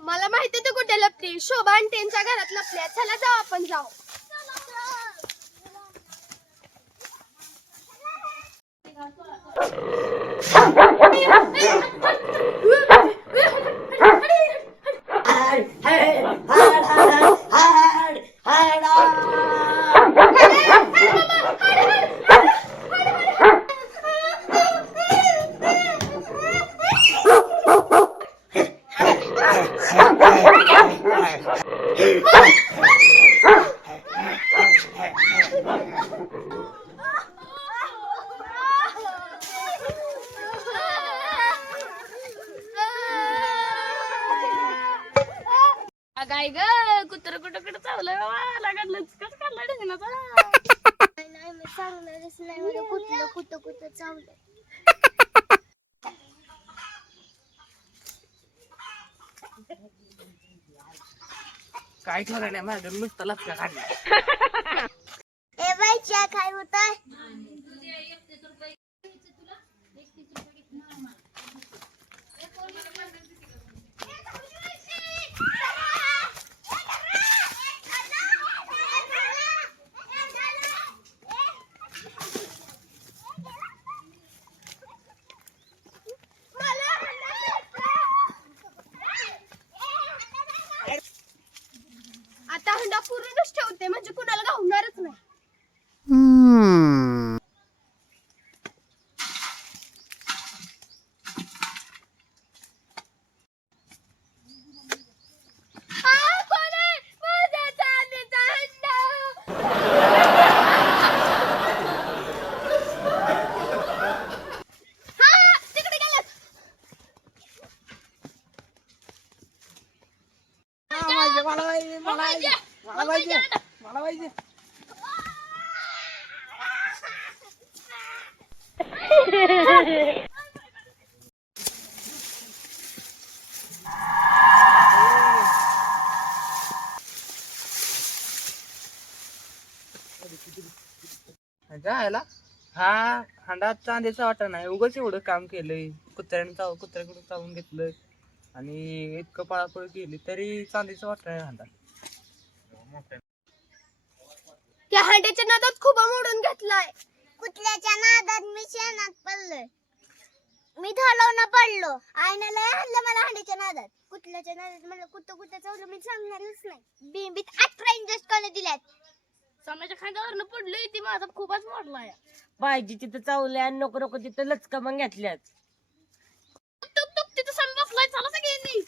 मला माहिती तू कुठे लपली. शोभा आणि त्यांच्या घरात लपल्या. चला जाऊ आपण जाऊ. काय ग कुत्र कुठं कुठं चावलंय बाबा. लागलं कसं काढलं ढिंगणाचा. नाही मी सांगणारच नाही. मला कुठलं कुठं कुठं चावलं. काय ठरलं नाही माझं नुसतं लपका काढला. ए बाई चहा काय होतंय. आता हंडा पूर्णच ठेवते म्हणजे कुणाला गावणारच नाही. जायला हा हांडा चांदीचा वाटा नाही. उगाच एवढं काम केलंय. कुत्र्याकडून चावून घेतलं आणि इतकं पळापळ केली तरी चांदीचा वाटा आहे हांडा. त्या हांड्याच्या नादात खूप मोडून घेतलाय. कुठल्याच्या नादात मी शेणात पडलोय. मी धावून पडलो. आईने लय हाणलं मला हांड्याच्या नादात. कुठल्याच्या नादात मला कुठं चावलं मी सांगणारच नाही. बिंबीत 18 इंजेक्शन दिल्यात. समाच्या खांद्यावरनं पडलोय. ती माझा खूपच मोडलाय. पाहिजे तिथं चावल्या आणि नको नको तिथं लचका मग घेतल्यात. तिथं सम बसलाय. चला सगळ्यांनी.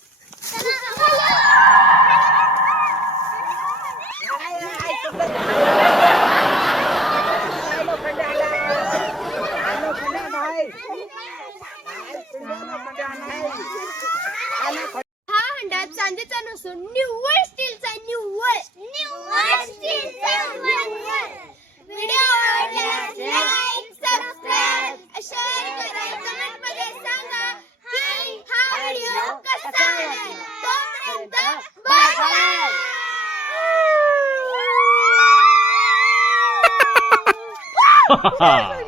हा हंडा चांदीचा नसून निव्वळ स्टीलचा. निव्वळ स्टीलचा. व्हिडिओ आवडल्यास लाईक सबस्क्राइब शेअर करा. कमेंट मध्ये सांगा की हा व्हिडिओ कसा आहे. तोपर्यंत बाय बाय.